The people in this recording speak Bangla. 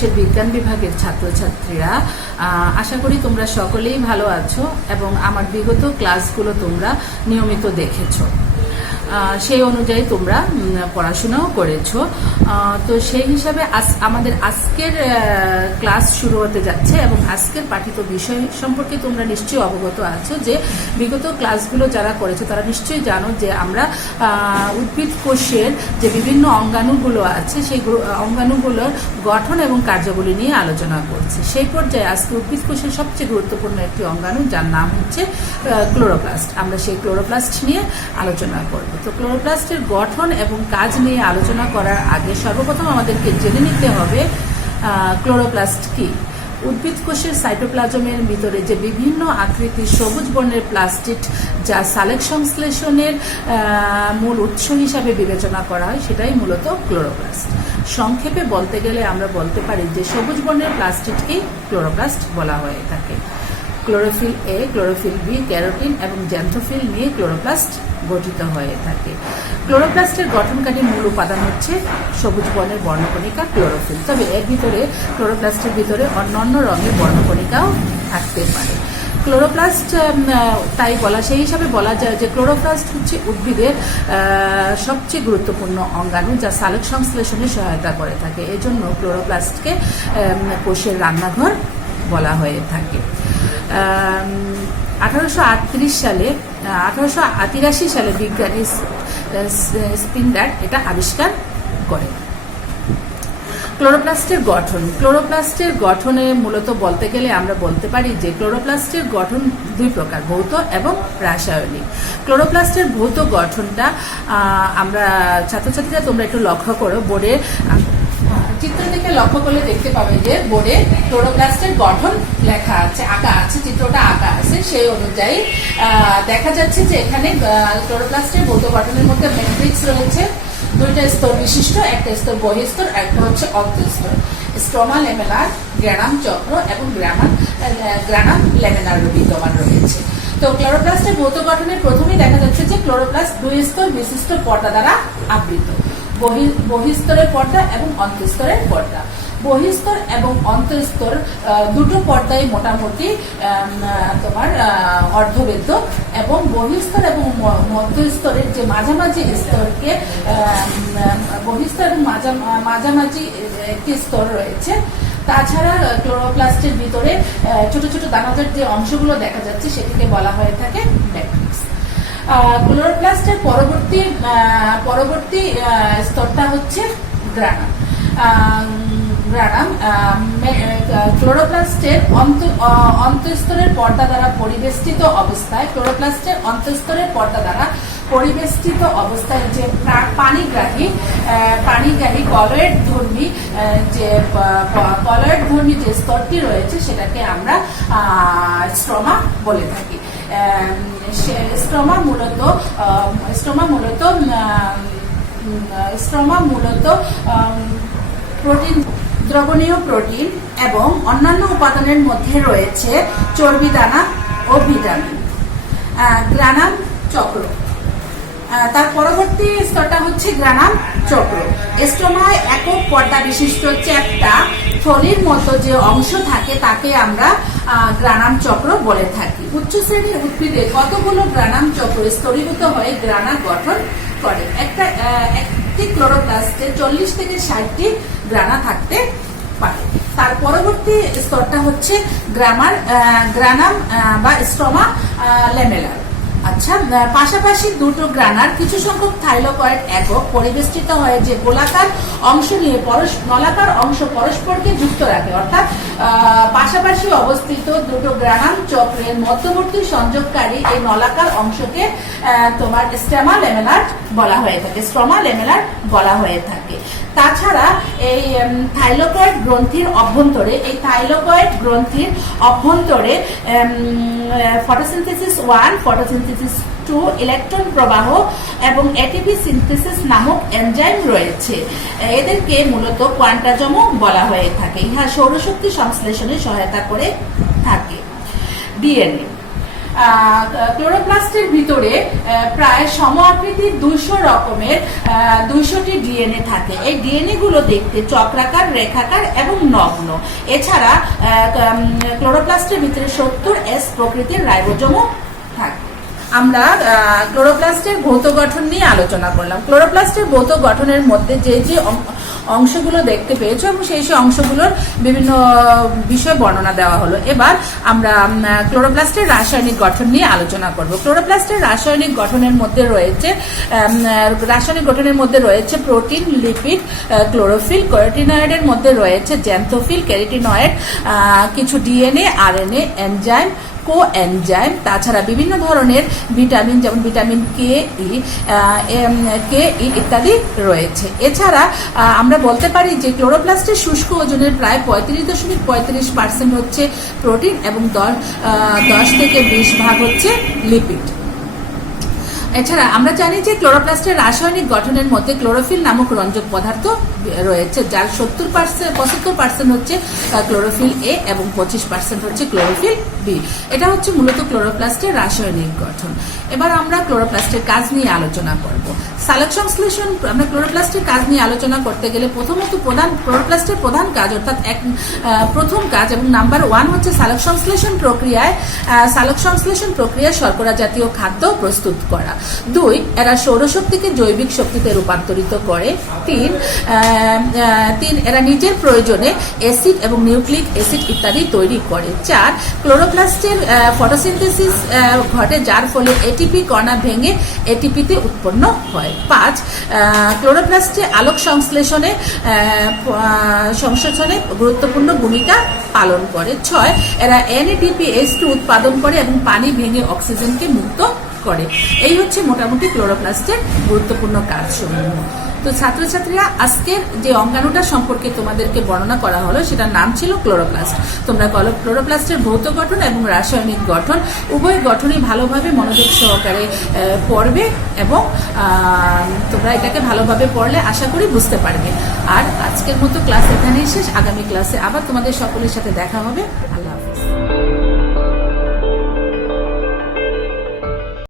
মানুষের বিজ্ঞান বিভাগের ছাত্রছাত্রীরা, আশা করি তোমরা সকলেই ভালো আছো এবং আমার বিগত ক্লাসগুলো তোমরা নিয়মিত দেখেছো। সেই অনুযায়ী তোমরা পড়াশোনাও করেছো। তো সেই হিসাবে আমাদের আজকের ক্লাস শুরু হতে যাচ্ছে এবং আজকের পাঠিত বিষয় সম্পর্কে তোমরা নিশ্চয়ই অবগত আছো যে বিগত ক্লাসগুলো যারা করেছো তারা নিশ্চয়ই জানো যে আমরা উদ্ভিদ কোষের যে বিভিন্ন অঙ্গাণুগুলো আছে সেই অঙ্গাণুগুলোর গঠন এবং কার্যাবলী নিয়ে আলোচনা করছি। সেই পর্যায়ে আজকে উদ্ভিদ কোষের সবচেয়ে গুরুত্বপূর্ণ একটি অঙ্গাণু যার নাম হচ্ছে ক্লোরোপ্লাস্ট। আমরা সেই ক্লোরোপ্লাস্ট নিয়ে আলোচনা করব। তো ক্লোরোপ্লাস্টের গঠন এবং কাজ নিয়ে আলোচনা করার আগে সর্বপ্রথম আমাদেরকে জেনে নিতে হবে ক্লোরোপ্লাস্ট কি। উদ্ভিদ কোষের সাইটোপ্লাজমের ভিতরে যে বিভিন্ন আকৃতির সবুজ বর্ণের প্লাস্টিড যা সালেক সংশ্লেষণের মূল উৎস হিসাবে বিবেচনা করা হয় সেটাই মূলত ক্লোরোপ্লাস্ট। সংক্ষেপে বলতে গেলে আমরা বলতে পারি যে সবুজ বর্ণের প্লাস্টিডকেই ক্লোরোপ্লাস্ট বলা হয়ে থাকে। Chlorophyll A, chlorophyll B, carotene এবং জ্যান্থোফিল নিয়ে ক্লোরোপ্লাস্ট গঠিত হয়ে থাকে। ক্লোরোপ্লাস্টের গঠনকারী মূল উপাদান হচ্ছে সবুজ বর্ণের বর্ণকণিকা ক্লোরোফিল। তবে এর ভিতরে ক্লোরোপ্লাস্টের ভিতরে অন্যান্য রঙের বর্ণকণিকাও থাকতে পারে। ক্লোরোপ্লাস্ট সেই হিসাবে বলা যায় যে ক্লোরোপ্লাস্ট হচ্ছে উদ্ভিদের সবচেয়ে গুরুত্বপূর্ণ অঙ্গাণু যা সালোক সংশ্লেষণে সহায়তা করে থাকে। এজন্য ক্লোরোপ্লাস্টকে কোষের রান্নাঘর বলা হয়ে থাকে। 1883 সালে বিজ্ঞানী স্পিন্ডার এটা আবিষ্কার করে। ক্লোরোপ্লাস্টের গঠনে মূলত বলতে গেলে আমরা বলতে পারি যে ক্লোরোপ্লাস্টের গঠন দুই প্রকার, ভৌত এবং রাসায়নিক। ক্লোরোপ্লাস্টের ভৌত গঠনটা আমরা ছাত্রছাত্রীরা তোমরা একটু লক্ষ্য করো, বোর্ডে চিত্র থেকে লক্ষ্য করলে দেখতে পাবে যে বোর্ডে ক্লোরোপ্লাস্টের গঠন লেখা আছে, আঁকা আছে, চিত্রটা আঁকা আছে। সেই অনুযায়ী দেখা যাচ্ছে যে এখানে ক্লোরোপ্লাস্টের ভৌত গঠনের মধ্যে ম্যাট্রিক্স রয়েছে, দুইটা স্তর বিশিষ্ট, একটা স্তর বহিঃস্তর, একটা হচ্ছে অন্তঃস্তর। স্ট্রোমা ল্যামেলার, গ্রানাম চক্র এবং গ্রানাম ল্যামিনার বিদ্যমান রয়েছে। তো ক্লোরোপ্লাস্টের ভৌত গঠনের প্রথমেই দেখা যাচ্ছে যে ক্লোরোপ্লাস্ট দুই স্তর বিশিষ্ট পর্দা দ্বারা আবৃত। বহিঃস্তরের পর্দা এবং অন্তঃস্তরের পর্দা। বহিঃস্তর এবং অন্তঃস্তর দুটো পর্দায় মোটামুটি তোমার অর্ধবেদ্য এবং বহিঃস্তর এবং মধ্যস্তরের যে মাঝামাঝি স্তরকে বহিঃস্তর এবং মাঝামাঝি একটি স্তর রয়েছে। তাছাড়া ক্লোরোপ্লাস্টের ভিতরে ছোট ছোট দানাদার যে অংশগুলো দেখা যাচ্ছে সেটিকে বলা হয়ে থাকে ম্যাট্রিক্স। ক্লোরোপ্লাস্টের পরবর্তী স্তরটা হচ্ছে গ্রানাম। ক্লোরোপ্লাস্টের অন্তঃস্তরের পর্দা দ্বারা পরিবেষ্টিত অবস্থায় যে পানিগ্রাহী কলয়েড ধর্মী যে স্তরটি রয়েছে সেটাকে আমরা স্ট্রোমা বলে থাকি। স্ট্রোমা মূলত প্রোটিন, দ্রবণীয় প্রোটিন এবং অন্যান্য উপাদানের মধ্যে রয়েছে চর্বি দানা ও ভিটামিন। গ্রানাম চক্র, তার পরবর্তী স্তরটা হচ্ছে গ্রানাম চক্র। স্ট্রোমায় একক পর্দা বিশিষ্ট চ্যাপ্টা থলির মতো যে অংশ থাকে তাকে আমরা গ্রানাম চক্র বলে থাকি। উচ্চ শ্রেণীর উদ্ভিদে কতগুলো গ্রানাম চক্র স্তরীভূত হয়ে গ্রানা গঠন করে। একটি ক্লোরোপ্লাস্টে 40 থেকে 60টি গ্রানা থাকতে পারে। তার পরবর্তী স্তরটা হচ্ছে গ্রানাম বা স্ট্রোমা ল্যামেলার। আচ্ছা, পাশাপাশি দুটো গ্রানার কিছু সংখ্যক থাইলোকয়েড একক পরিবেষ্টিত হয়ে যে গোলাকার অংশ নিয়ে নলাকার অংশ পরস্পরকে যুক্ত রাখে, অর্থাৎ পাশাপাশি অবস্থিত দুটো গ্রানাম চক্রের মধ্যবর্তী সংযোগকারী এই নলাকার অংশকে তোমার স্ট্রোমা ল্যামেলার বলা হয়ে থাকে। তাছাড়া এই থাইলোকয়েড গ্রন্থির অভ্যন্তরে ফটোসিনথেসিস 1, ফটোসিনথেসিস 2, ইলেকট্রন প্রবাহ এবং এটিপি সিনথেসিস নামক এনজাইম রয়েছে। এদেরকে মূলত কোয়ান্টাজমও বলা হয়ে থাকে। ইহা সৌরশক্তি সংশ্লেষণে সহায়তা করে থাকে। ডিএনএ ক্লোরোপ্লাস্টের ভিতরে প্রায় সম আকৃতির 200 রকমের 200টি ডিএনএ থাকে। এই ডিএনএ গুলো দেখতে চক্রাকার, রেখাকার এবং নগ্ন। এছাড়া ক্লোরোপ্লাস্টের ভিতরে 70S প্রকৃতির রাইবোজোমও থাকে। আমরা ক্লোরোপ্লাস্টের ভৌত গঠন নিয়ে আলোচনা করলাম। ক্লোরোপ্লাস্টের ভৌত গঠনের মধ্যে যে যে অংশগুলো দেখতে পেয়েছো এবং সেই অংশগুলোর বিভিন্ন বিষয় বর্ণনা দেওয়া হলো। এবার আমরা ক্লোরোপ্লাস্টের রাসায়নিক গঠন নিয়ে আলোচনা করব। ক্লোরোপ্লাস্টের রাসায়নিক গঠনের মধ্যে রয়েছে প্রোটিন, লিপিড, ক্লোরোফিল, ক্যারোটিনয়েডের মধ্যে রয়েছে জ্যান্থোফিল, ক্যারোটিনয়েড, কিছু ডিএনএ, আরএনএ, এনজাইম, কোএনজাইম, তাছাড়া বিভিন্ন ধরনের ভিটামিন যেমন ভিটামিন কে, ইত্যাদি রয়েছে। এছাড়া আমরা বলতে পারি যে ক্লোরোপ্লাস্টের শুষ্ক ওজনের প্রায় 35.35% হচ্ছে প্রোটিন এবং 10 থেকে 20 ভাগ হচ্ছে লিপিড। এছাড়া আমরা জানি যে ক্লোরোপ্লাস্টের রাসায়নিক গঠনের মধ্যে ক্লোরোফিল নামক রঞ্জক পদার্থ রয়েছে, যার 75% হচ্ছে ক্লোরোফিল এ এবং 25% হচ্ছে ক্লোরোফিল বি। এটা হচ্ছে মূলত ক্লোরোপ্লাস্টের রাসায়নিক গঠন। এবার আমরা ক্লোরোপ্লাস্টের কাজ নিয়ে আলোচনা করব। সালোক সংশ্লেষণ, আমরা ক্লোরোপ্লাস্টের কাজ নিয়ে আলোচনা করতে গেলে প্রথমত ক্লোরোপ্লাস্টের প্রধান কাজ অর্থাৎ প্রথম কাজ এবং নাম্বার 1 হচ্ছে সালোক সংশ্লেষণ প্রক্রিয়ায় শর্করা জাতীয় খাদ্য প্রস্তুত করা। 2, এরা সৌরশক্তিকে জৈবিক শক্তিতে রূপান্তরিত করে। 3, এরা নিজের প্রয়োজনে অ্যাসিড এবং নিউক্লিক অ্যাসিড ইত্যাদি তৈরি করে। 4, ক্লোরোপ্লাস্টের ফটোসিনথেসিস ঘটে, যার ফলে এটিপি কণা ভেঙে এটিপিতে উৎপন্ন হয়। 5, ক্লোরোপ্লাস্টে আলোক সংশ্লেষণে গুরুত্বপূর্ণ ভূমিকা পালন করে। 6, এরা NADPH2 উৎপাদন করে এবং পানি ভেঙে অক্সিজেনকে মুক্ত করে। এই হচ্ছে মোটামুটি ক্লোরোপ্লাস্টের গুরুত্বপূর্ণ কাজসমূহ। তো ছাত্রছাত্রীরা, আজকের যে অঙ্গাণুটা সম্পর্কে তোমাদেরকে বর্ণনা করা হলো সেটার নাম ছিল ক্লোরোপ্লাস্ট। তোমরা ক্লোরোপ্লাস্টের ভৌত গঠন এবং রাসায়নিক গঠন উভয় গঠনই ভালোভাবে মনোযোগ সহকারে পড়বে এবং তোমরা এটাকে ভালোভাবে পড়লে আশা করি বুঝতে পারবে। আর আজকের মতো ক্লাস এখানেই শেষ। আগামী ক্লাসে আবার তোমাদের সকলের সাথে দেখা হবে। আল্লাহ হাফেজ।